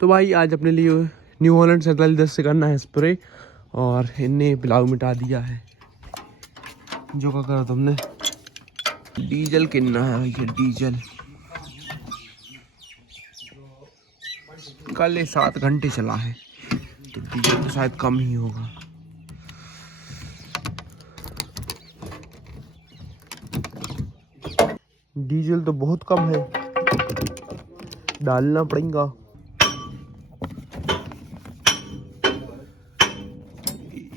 तो भाई आज अपने लिए न्यू हॉलैंड 4710 से करना है स्प्रे, और इनने पिलाऊ मिटा दिया है। जो क्या करा तुमने? डीजल कितना है भैया? डीजल कल 7 घंटे चला है, तो डीजल तो शायद कम ही होगा। डीजल तो बहुत कम है, डालना पड़ेगा।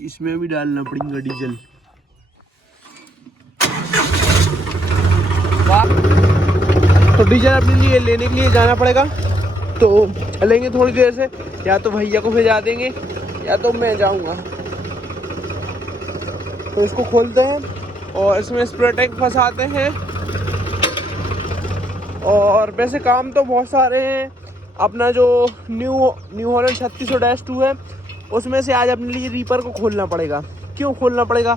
इसमें भी डालना पड़ेगा डीजल। तो डीजल अपने लिए लेने के लिए जाना पड़ेगा, तो लेंगे थोड़ी देर से। या तो भैया को भेजा देंगे या तो मैं जाऊंगा। तो इसको खोलते हैं और इसमें स्प्रे टैंक फंसाते हैं। और वैसे काम तो बहुत सारे हैं। अपना जो न्यू हॉलैंड 3600-2 है, उसमें से आज अपने लिए रीपर को खोलना पड़ेगा। क्यों खोलना पड़ेगा?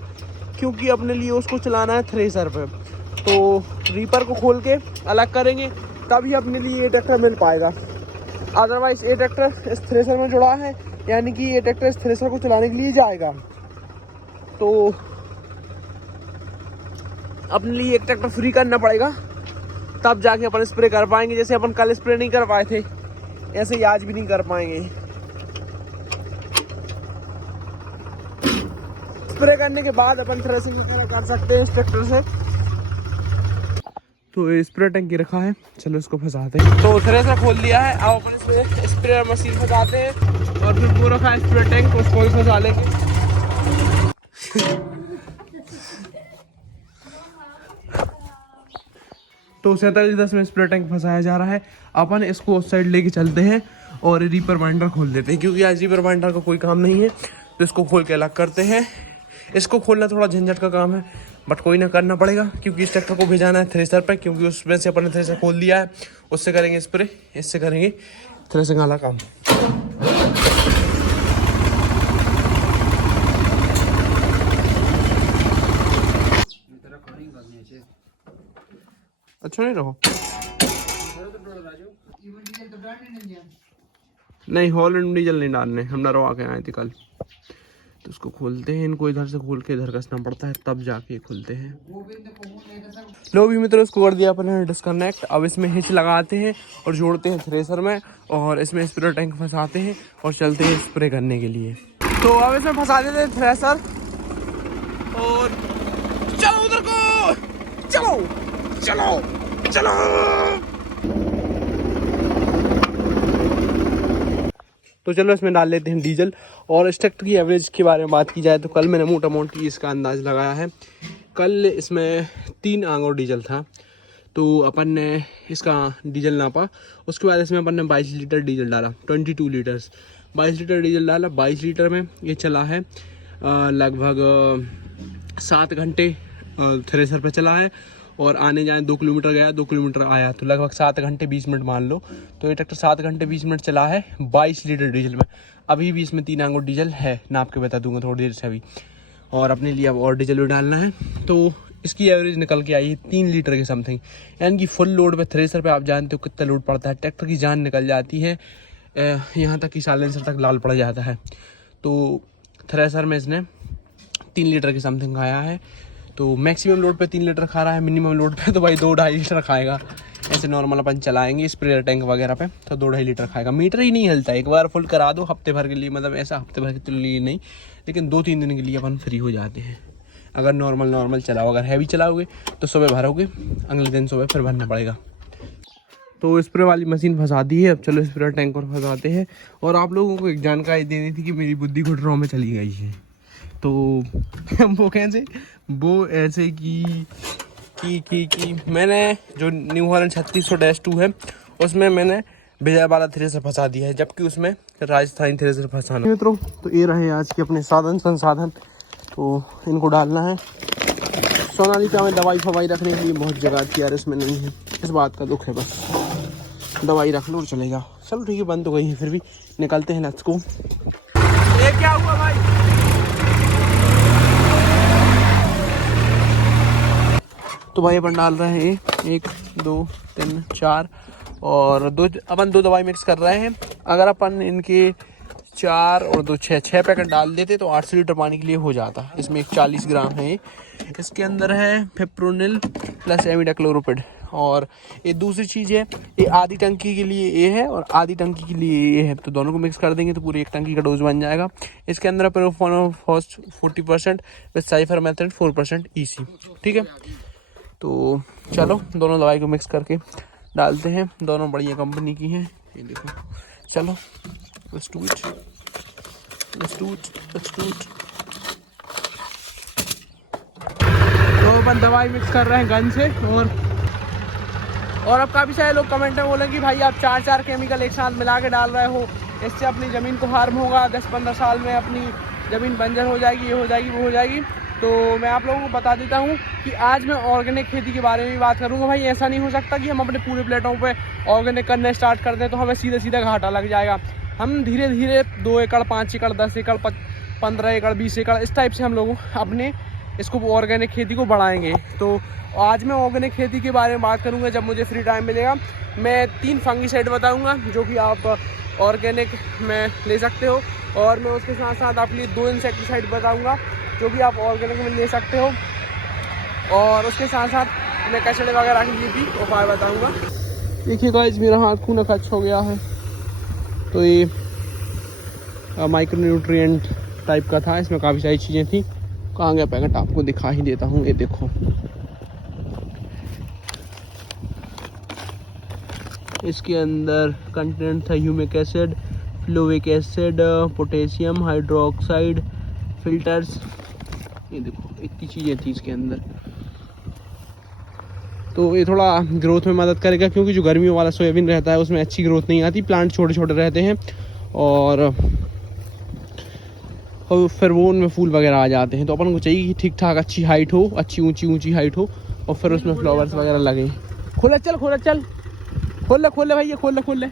क्योंकि अपने लिए उसको चलाना है थ्रेसर पे। तो रीपर को खोल के अलग करेंगे, तभी अपने लिए ये ट्रैक्टर मिल पाएगा। अदरवाइज ये ट्रैक्टर इस थ्रेसर में जुड़ा है, यानी कि ये ट्रैक्टर इस थ्रेसर को चलाने के लिए जाएगा। तो अपने लिए एक ट्रैक्टर फ्री करना पड़ेगा, तब जाके अपन स्प्रे कर पाएंगे। जैसे अपन कल स्प्रे नहीं कर पाए थे, ऐसे ही आज भी नहीं कर पाएंगे। स्प्रे करने के बाद अपन थ्रेसिंग वगैरह कर सकते हैं इस ट्रैक्टर से। तो स्प्रे टैंक रखा है, चलो इसको फंसाते हैं। तो थ्रेसर खोल दिया है, अब अपन इसमें स्प्रे मशीन फंसाते हैं। और फिर वो रखा है स्प्रे टैंक, उसको भी फंसा लेंगे। तो 4710 में स्प्रे टैंक फंसाया जा रहा है। अपन इसको उस साइड लेके चलते हैं और रीपर बाइंडर खोल देते हैं, क्योंकि आज रीपर बाइंडर का कोई काम नहीं है। तो इसको खोल के अलग करते हैं। इसको खोलना थोड़ा झंझट का काम है, बट कोई ना, करना पड़ेगा, क्योंकि इस ट्रैक्टर को भेजाना है थ्रेसर पे। क्योंकि उसमें से अपन ने थ्रेसर खोल दिया है, उससे करेंगे स्प्रे, इससे करेंगे थ्रेसिंग वाला काम। अच्छा नहीं रहो, नहीं हॉलैंड डीजल नहीं डालने, हम नरवा के आए थे कल। तो उसको खोलते हैं, इनको इधर से खोल के इधर कसना पड़ता है, तब जाके खोलते हैं। लो भी मित्रों, इसको कर दिया अपन डिस्कनेक्ट। अब इसमें हिच लगाते हैं और जोड़ते हैं थ्रेसर में, और इसमें स्प्रे टैंक फंसाते हैं और चलते हैं स्प्रे करने के लिए। तो अब इसमें फंसा देते हैं थ्रेसर, और चलो उधर को, चलो चलो चलो। तो चलो इसमें डाल लेते हैं डीजल। और इस ट्रैक्टर की एवरेज के बारे में बात की जाए तो कल मैंने मोटा मोटी इसका अंदाज लगाया है। कल इसमें 3 आंगोर डीजल था, तो अपन ने इसका डीजल नापा। उसके बाद इसमें अपन ने 22 लीटर डीजल डाला, 22 लीटर्स 22 लीटर डीजल डाला। 22 लीटर में ये चला है लगभग 7 घंटे थ्रेसर पे चला है, और आने जाने 2 किलोमीटर गया, 2 किलोमीटर आया, तो लगभग 7 घंटे 20 मिनट मान लो। तो ये ट्रैक्टर 7 घंटे 20 मिनट चला है 22 लीटर डीजल में। अभी भी इसमें 3 आंगुर डीजल है, नाप के बता दूंगा थोड़ी देर से अभी। और अपने लिए अब और डीजल भी डालना है। तो इसकी एवरेज निकल के आई है 3 लीटर के समथिंग, यानी कि फुल लोड पे थ्रेसर पे आप जानते हो कितना लोड पड़ता है। ट्रैक्टर की जान निकल जाती है, यहाँ तक कि साइलेंसर तक लाल पड़ जाता है। तो थ्रेसर में इसने 3 लीटर के समथिंग आया है। तो मैक्सिमम लोड पे 3 लीटर खा रहा है, मिनिमम लोड पे तो भाई 2-2.5 लीटर खाएगा। ऐसे नॉर्मल अपन चलाएंगे स्प्रे टैंक वगैरह पे तो 2-2.5 लीटर खाएगा। मीटर ही नहीं हिलता, एक बार फुल करा दो हफ्ते भर के लिए, मतलब ऐसा हफ्ते भर के लिए नहीं, लेकिन 2-3 दिन के लिए अपन फ्री हो जाते हैं। अगर नॉर्मल चलाओ, अगर हैवी चलाओगे तो सुबह भरोगे, अगले दिन सुबह फिर भरना पड़ेगा। तो स्प्रे वाली मशीन फंसा दी है, अब चलो स्प्रे टैंक और फंसाते हैं। और आप लोगों को एक जानकारी देनी थी कि मेरी बुद्धि घुटनों में चली गई है। तो वो कैसे, वो ऐसे कि मैंने जो न्यू हॉलैंड 3600-2 है, उसमें मैंने विजय वाला थ्रेसर फंसा दिया है, जबकि उसमें राजस्थानी थ्रेसर फंसाना। मित्रों, तो ये रहे आज के अपने संसाधन, तो इनको डालना है। सोनालिका में दवाई फवाई रखने के लिए बहुत जगह थी यार, इसमें नहीं है, इस बात का दुख है। बस दवाई रख लो और चलेगा। चलो ठीक है, बंद तो गई है, फिर भी निकलते हैं। Let's go. ये क्या हुआ भाई? तो भाई अपन डाल रहे हैं 1 2 3 4 और अपन दो दवाई मिक्स कर रहे हैं। अगर अपन इनके 4 और 2 6 पैकेट डाल देते तो 800 लीटर पानी के लिए हो जाता। इसमें 40 ग्राम है। इसके अंदर है फिप्रोनिल प्लस एमिडाक्लोरोपिड। और ये दूसरी चीज़ है, ये आधी टंकी के लिए ये है और आधी टंकी के लिए ये है, तो दोनों को मिक्स कर देंगे तो पूरी एक टंकी का डोज बन जाएगा। इसके अंदर प्रोफेनोफॉस 40% विद साइफरमेथ्रिन 4% EC। ठीक है, तो चलो दोनों दवाई को मिक्स करके डालते हैं। दोनों बढ़िया कंपनी की हैं, ये देखो। चलो let's do it। तो अपन दवाई मिक्स कर रहे हैं गन से। और अब काफ़ी सारे लोग कमेंट में बोले कि भाई आप 4 केमिकल एक साथ मिला के डाल रहे हो, इससे अपनी ज़मीन को हार्म होगा, 10-15 साल में अपनी ज़मीन बंजर हो जाएगी, ये हो जाएगी, वो हो जाएगी। तो मैं आप लोगों को बता देता हूँ कि आज मैं ऑर्गेनिक खेती के बारे में बात करूँगा। भाई ऐसा नहीं हो सकता कि हम अपने पूरे प्लेटों पे ऑर्गेनिक करने स्टार्ट कर दें तो हमें सीधा घाटा लग जाएगा। हम धीरे धीरे 2 एकड़, 5 एकड़, 10 एकड़, 15 एकड़, 20 एकड़ इस टाइप से हम लोग अपने इसको ऑर्गेनिक खेती को बढ़ाएंगे। तो आज मैं ऑर्गेनिक खेती के बारे में बात करूँगा। जब मुझे फ्री टाइम मिलेगा मैं 3 फंगीसाइड बताऊँगा जो कि आप ऑर्गेनिक में ले सकते हो, और मैं उसके साथ साथ आपके लिए 2 इंसेक्टिसाइड बताऊँगा जो कि आप ऑर्गेनिक में ले सकते हो, और उसके साथ साथ मैं कचड़े वगैरह के लिए भी उपाय बताऊँगा। देखिए गाइस, मेरा हाथ खून खर्च हो गया है। तो ये माइक्रो न्यूट्रिएंट टाइप का था, इसमें काफ़ी सारी चीज़ें थी। कहाँ गया पैकेट, आपको दिखा ही देता हूँ, ये देखो। इसके अंदर कंटेंट था humic acid, fulvic acid, potassium hydroxide, filters, ये देखो इतनी चीज़ें थी इसके अंदर। तो ये थोड़ा ग्रोथ में मदद करेगा, क्योंकि जो गर्मियों वाला सोयाबीन रहता है उसमें अच्छी ग्रोथ नहीं आती, प्लांट छोटे छोटे रहते हैं और फिर वो उनमें फूल वगैरह आ जाते हैं। तो अपन को चाहिए कि ठीक ठाक अच्छी हाइट हो, अच्छी ऊंची हाइट हो, और फिर उसमें फ्लावर्स वगैरह लगे। खोल चल खोल ले भैया, खोल ले।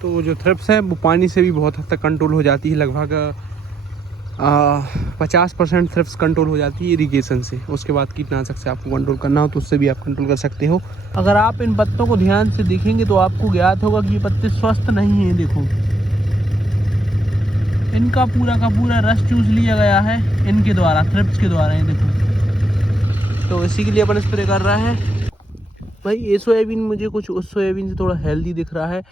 तो जो थ्रिप्स है वो पानी से भी बहुत हद तक कंट्रोल हो जाती है। लगभग 50% थ्रिप्स कंट्रोल हो जाती है इरिगेशन से। उसके बाद कीटनाशक से आपको कंट्रोल करना हो तो उससे भी आप कंट्रोल कर सकते हो। अगर आप इन पत्तों को ध्यान से देखेंगे तो आपको ज्ञात होगा कि ये पत्ते स्वस्थ नहीं हैं। देखो, इनका पूरा का पूरा रस चूस लिया गया है इनके द्वारा, थ्रिप्स के द्वारा। ये देखो, तो इसी के लिए अपन स्प्रे कर रहे हैं। भाई ये सोयाबीन मुझे कुछ उस सोयाबीन से थोड़ा हेल्दी दिख रहा है।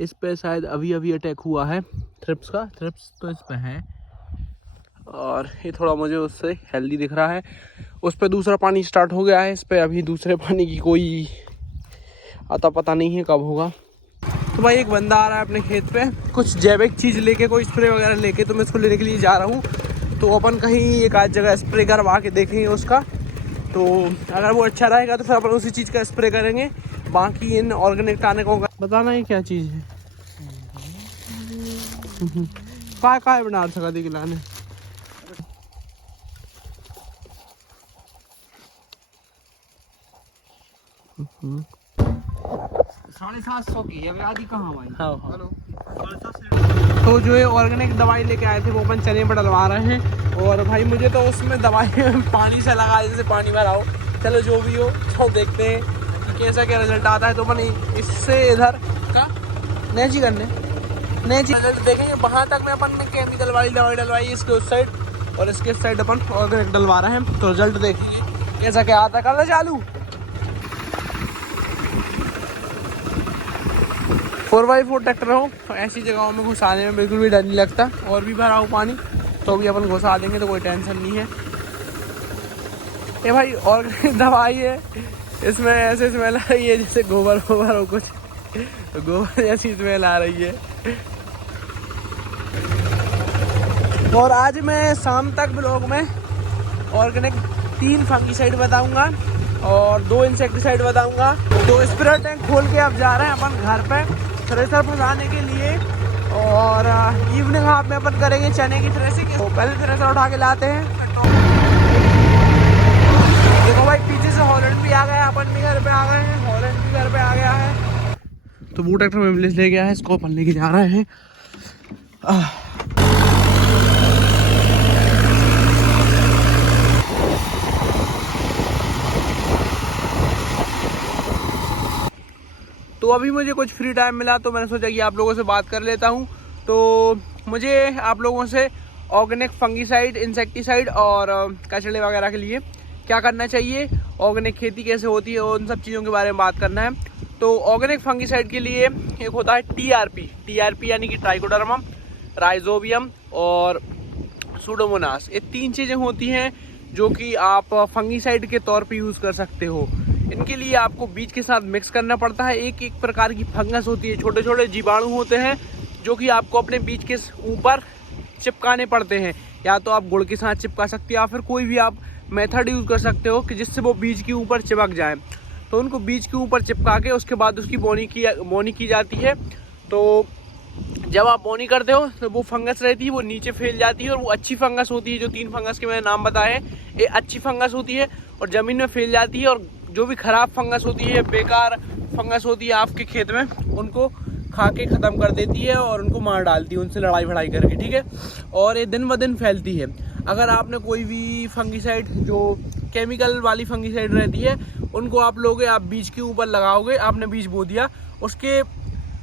इस पे शायद अभी अटैक हुआ है थ्रिप्स का। थ्रिप्स तो इस पे है और ये थोड़ा मुझे उससे हेल्दी दिख रहा है। उस पे दूसरा पानी स्टार्ट हो गया है, इस पे अभी दूसरे पानी की कोई आता पता नहीं है कब होगा। तो भाई एक बंदा आ रहा है अपने खेत पे कुछ जैविक चीज़ लेके, कोई स्प्रे वगैरह लेके, तो मैं इसको लेने के लिए जा रहा हूँ। तो अपन कहीं एक आध जगह स्प्रे करवा के देखेंगे उसका। तो अगर वो अच्छा रहेगा तो फिर अपन उसी चीज़ का स्प्रे करेंगे। बाकी इन ऑर्गेनिक टानिकों का बताना है क्या चीज़ है। काय बना सका दी खिलाने। साढ़े 700 की है, आधी कहाँ भाई। हाँ। तो जो ये ऑर्गेनिक दवाई लेके आए थे वो अपन चने पर डलवा रहे हैं। और भाई मुझे तो उसमें दवाई पानी से लगा, जैसे पानी भरा हो। चलो जो भी हो, तो देखते हैं कि कैसा क्या रिजल्ट आता है। तो अपन इससे इधर का नेची करने रिजल्ट देखेंगे। वहाँ तक में अपन ने केमिकल वाली दवाई डलवाई इसके उस साइड, और इसके साइड अपन ऑर्गेनिक डलवा रहे हैं। तो रिजल्ट देखेंगे कैसा क्या आता है। कर दे चालू। 4x4 ट्रैक्टर हो तो ऐसी जगहों में घुसाने में बिल्कुल भी डर नहीं लगता। और भी भरा हो पानी तो भी अपन घुसा देंगे, तो कोई टेंशन नहीं है। ये भाई ऑर्गेनिक दवाई है, इसमें ऐसे स्मेल आ रही है जैसे गोबर हो कुछ, तो गोबर जैसी स्मेल आ रही है। और आज मैं शाम तक ब्लॉग में ऑर्गेनिक 3 फंगीसाइड बताऊंगा और 2 इंसेक्टिसाइड बताऊंगा। तो स्प्रे टैंक खोल के अब जा रहे हैं अपन घर पे थ्रेसर फंसाने के लिए। और इवनिंग हाफ में अपन करेंगे चने की थ्रेसिंग। तो पहले थ्रेसर उठा के लाते हैं। देखो भाई पीछे से हॉलैंड भी आ गया, अपन भी घर पे आ गए हैं, हॉलैंड भी घर पे आ गया है। तो वो ट्रैक्टर में ले गया है, इसको अपन लेके जा रहे हैं। तो अभी मुझे कुछ फ्री टाइम मिला तो मैंने सोचा कि आप लोगों से बात कर लेता हूं। तो मुझे आप लोगों से ऑर्गेनिक फंगीसाइड, इंसेक्टिसाइड और कचड़े वगैरह के लिए क्या करना चाहिए, ऑर्गेनिक खेती कैसे होती है, उन सब चीज़ों के बारे में बात करना है। तो ऑर्गेनिक फंगीसाइड के लिए एक होता है टीआरपी यानी कि ट्राइकोडर्मा, राइजोबियम और सूडोमोनास। ये 3 चीज़ें होती हैं जो कि आप फंगीसाइड के तौर पे यूज़ कर सकते हो। इनके लिए आपको बीज के साथ मिक्स करना पड़ता है। एक एक प्रकार की फंगस होती है, छोटे छोटे जीवाणु होते हैं जो कि आपको अपने बीज के ऊपर चिपकाने पड़ते हैं। या तो आप गुड़ के साथ चिपका सकते हो या फिर कोई भी आप मेथड यूज़ कर सकते हो कि जिससे वो बीज के ऊपर चिपक जाए। तो उनको बीज के ऊपर चिपका के उसके बाद उसकी बोनी की जाती है। तो जब आप बोनी करते हो तो वो फंगस रहती है वो नीचे फैल जाती है और वो अच्छी फंगस होती है। जो 3 फंगस के मैंने नाम बताए ये अच्छी फंगस होती है और ज़मीन में फैल जाती है। और जो भी ख़राब फंगस होती है, बेकार फंगस होती है आपके खेत में, उनको खा के ख़त्म कर देती है और उनको मार डालती है उनसे लड़ाई भड़ाई करके, ठीक है। और ये दिन ब दिन फैलती है। अगर आपने कोई भी फंगीसाइड जो केमिकल वाली फंगीसाइड रहती है उनको आप लोगे, आप बीज के ऊपर लगाओगे, आपने बीज बो दिया, उसके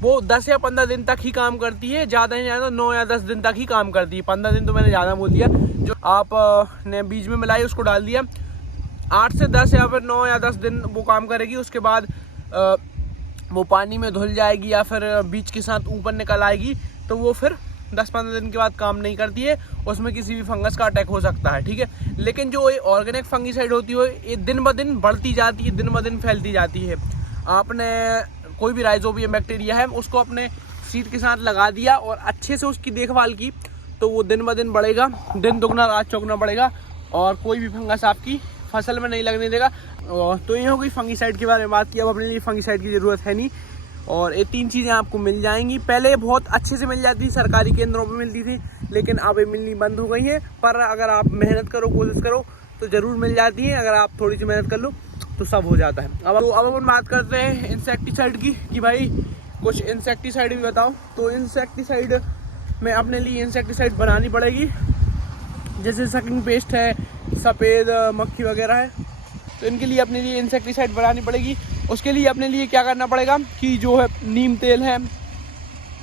वो 10 या 15 दिन तक ही काम करती है। ज़्यादा ही ज़्यादा 9 या 10 दिन तक ही काम करती है। 15 दिन तो मैंने ज़्यादा बोल दिया। जो आप ने बीज में मिलाई उसको डाल दिया, 8 से 10 या फिर 9 या 10 दिन वो काम करेगी। उसके बाद वो पानी में धुल जाएगी या फिर बीज के साथ ऊपर निकल आएगी। तो वो फिर 10-15 दिन के बाद काम नहीं करती है, उसमें किसी भी फंगस का अटैक हो सकता है, ठीक है। लेकिन जो ये ऑर्गेनिक फंगीसाइड होती है ये दिन ब दिन बढ़ती जाती है, दिन ब दिन फैलती जाती है। आपने कोई भी राइजोबियम बैक्टीरिया है उसको अपने सीड के साथ लगा दिया और अच्छे से उसकी देखभाल की तो वो दिन ब दिन बढ़ेगा, दिन दुगना रात चौगुना बढ़ेगा और कोई भी फंगस आपकी फसल में नहीं लगने देगा। तो ये हो गई फंगीसाइड के बारे में बात की। अब अपने लिए फंगीसाइड की ज़रूरत है नहीं और ये 3 चीज़ें आपको मिल जाएंगी। पहले बहुत अच्छे से मिल जाती थी, सरकारी केंद्रों पे मिलती थी, लेकिन अब ये मिलनी बंद हो गई है। पर अगर आप मेहनत करो, कोशिश करो तो ज़रूर मिल जाती है। अगर आप थोड़ी सी मेहनत कर लो तो सब हो जाता है। अब अपन बात करते हैं इंसेक्टिसाइड की कि भाई कुछ इंसेक्टिसाइड भी बताओ। तो इंसेक्टिसाइड में अपने लिए इंसेक्टिसाइड बनानी पड़ेगी। जैसे सकिंग पेस्ट है, सफ़ेद मक्खी वगैरह है, तो इनके लिए अपने लिए इंसेक्टिसाइड बनानी पड़ेगी। उसके लिए अपने लिए क्या करना पड़ेगा कि जो है नीम तेल है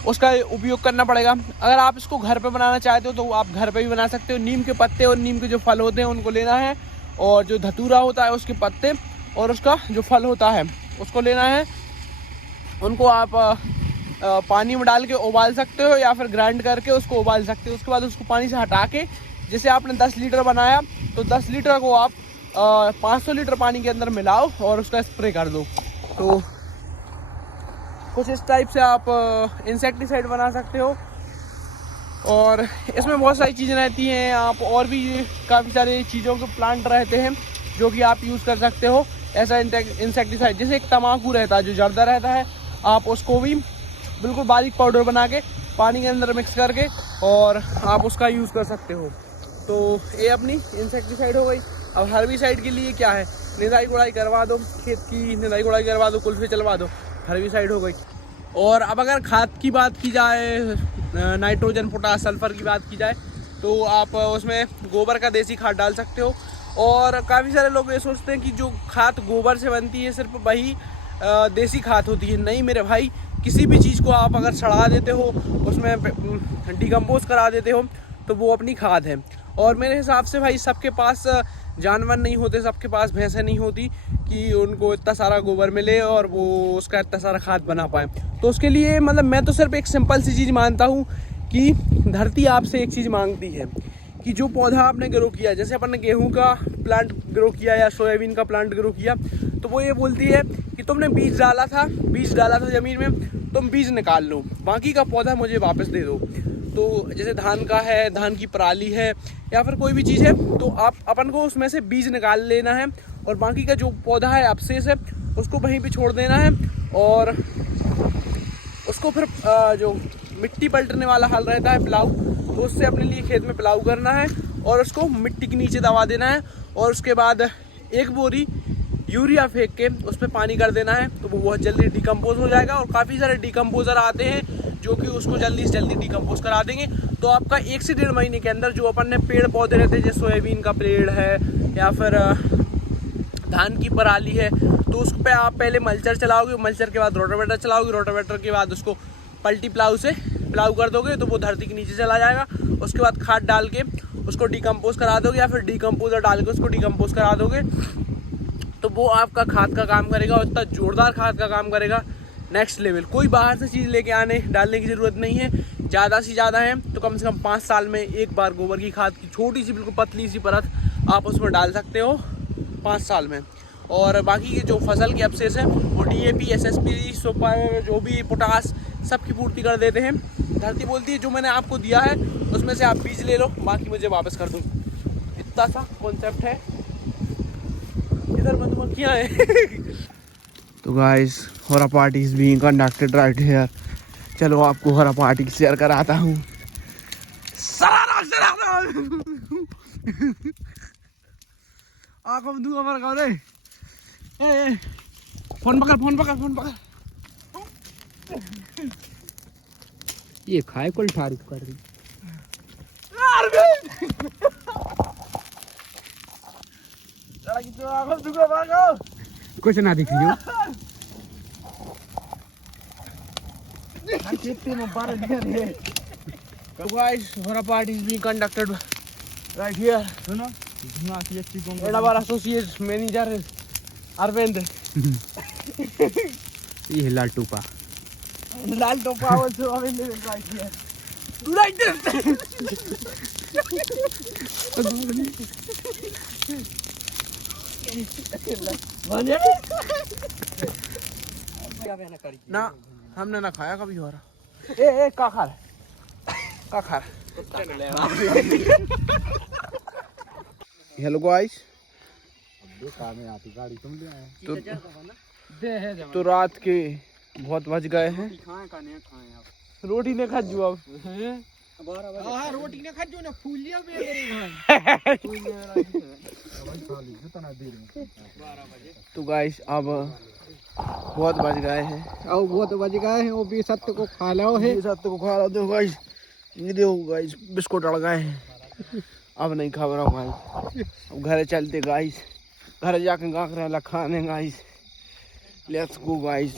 उसका उपयोग करना पड़ेगा। अगर आप इसको घर पे बनाना चाहते हो तो आप घर पे भी बना सकते हो। नीम के पत्ते और नीम के जो फल होते हैं उनको लेना है और जो धतूरा होता है उसके पत्ते और उसका जो फल होता है उसको लेना है। उनको आप पानी में डाल के उबाल सकते हो या फिर ग्राइंड करके उसको उबाल सकते हो। उसके बाद उसको पानी से हटा के, जैसे आपने 10 लीटर बनाया तो 10 लीटर को आप 500 लीटर पानी के अंदर मिलाओ और उसका स्प्रे कर दो। तो कुछ इस टाइप से आप इंसेक्टिसाइड बना सकते हो। और इसमें बहुत सारी चीज़ें रहती हैं, आप और भी काफ़ी सारे चीज़ों के प्लांट रहते हैं जो कि आप यूज़ कर सकते हो ऐसा इंसेक्टिसाइड। जैसे एक तम्बाकू रहता है जो जर्दा रहता है, आप उसको भी बिल्कुल बारीक पाउडर बना के पानी के अंदर मिक्स करके और आप उसका यूज़ कर सकते हो। तो ये अपनी इंसेक्टिसाइड हो गई। अब हर्बिसाइड के लिए क्या है, निदाई गुड़ाई करवा दो, खेत की निदाई गुड़ाई करवा दो, कुल्फे चलवा दो, हर्बिसाइड हो गई। और अब अगर खाद की बात की जाए, नाइट्रोजन, पोटास, सल्फर की बात की जाए तो आप उसमें गोबर का देसी खाद डाल सकते हो। और काफ़ी सारे लोग ये सोचते हैं कि जो खाद गोबर से बनती है सिर्फ वही देसी खाद होती है। नहीं मेरे भाई, किसी भी चीज़ को आप अगर सड़ा देते हो, उसमें डिकम्पोज करा देते हो तो वो अपनी खाद है। और मेरे हिसाब से भाई सबके पास जानवर नहीं होते, सबके पास भैंसें नहीं होती कि उनको इतना सारा गोबर मिले और वो उसका इतना सारा खाद बना पाए। तो उसके लिए मतलब मैं तो सिर्फ एक सिंपल सी चीज़ मानता हूँ कि धरती आपसे एक चीज़ मांगती है कि जो पौधा आपने ग्रो किया, जैसे अपन ने गेहूं का प्लांट ग्रो किया या सोयाबीन का प्लांट ग्रो किया, तो वो ये बोलती है कि तुमने बीज डाला था ज़मीन में, तुम बीज निकाल लो, बाकी का पौधा मुझे वापस दे दो। तो जैसे धान का है, धान की पराली है या फिर कोई भी चीज़ है, तो आप अपन को उसमें से बीज निकाल लेना है और बाकी का जो पौधा है अवशेष है उसको वहीं पे छोड़ देना है। और उसको फिर जो मिट्टी पलटने वाला हल रहता है प्लाऊ, तो उससे अपने लिए खेत में प्लाऊ करना है और उसको मिट्टी के नीचे दबा देना है। और उसके बाद 1 बोरी यूरिया फेंक के उस पर पानी कर देना है, तो वो बहुत जल्दी डिकम्पोज हो जाएगा। और काफ़ी सारे डिकम्पोजर आते हैं जो कि उसको जल्दी से जल्दी डिकम्पोज करा देंगे। तो आपका 1 से 1.5 महीने के अंदर जो अपन ने पेड़ पौधे रहते हैं, जैसे सोयाबीन का पेड़ है या फिर धान की पराली है, तो उस पर आप पहले मल्चर चलाओगे, मल्चर के बाद रोटावेटर चलाओगे, रोटावेटर के बाद उसको पल्टी प्लाऊ से प्लाऊ कर दोगे तो वो धरती के नीचे चला जाएगा। उसके बाद खाद डाल के उसको डिकम्पोज करा दोगे या फिर डिकम्पोजर डाल के उसको डिकम्पोज करा दोगे, तो वो आपका खाद का काम करेगा और इतना जोरदार खाद का काम करेगा, नेक्स्ट लेवल। कोई बाहर से चीज़ लेके आने डालने की ज़रूरत नहीं है। ज़्यादा से ज़्यादा है तो कम से कम 5 साल में एक बार गोबर की खाद की छोटी सी बिल्कुल पतली सी परत आप उसमें डाल सकते हो 5 साल में। और बाकी जो फसल के अवशेष है वो DAP, SSP, सुपर, जो भी पोटास, सबकी पूर्ति कर देते हैं। धरती बोलती है जो मैंने आपको दिया है उसमें से आप बीज ले लो, बाकी मुझे वापस कर दो। इतना सा कॉन्सेप्ट है। इधर मधुमक्खियाँ हैं। तो गाइस, होरा party is being conducted right here. चलो आपको होरा पार्टी शेयर कराता हूँ। आँखों में धुआं मार का दे। फोन पकड़, फोन पकड़, फोन पकड़। ये खाए कोल ठारी कर रही कुछ ना दिख रही हो। So guys, होरा party is being conducted right here. सुनो धुआं की अच्छी And our associate manager is Arvind. ये लाल टोपा Lal Topa also available right here. Do like this. ना हमने ना खाया कभी हो रहा। ए का खा रहा हेलो गाइस, गाड़ी तुम ले आए तो रात के बहुत बज गए हैं। रोटी ने खा जू अब रोटी ने खा जो ना फूल लिया तो गाइस अब बहुत बज गए हैं। और वो तो बज गए हैं, वो भी सत्य को खा लो है। सत्य को खा रहा दो गाइस, ये देखो गाइस बिस्कुट अड़ गए हैं। अब नहीं खा रहा हूँ गाइस, अब घर चलते गाइस, घर जाके गाँक रहा खाने गाइस। Let's go guys.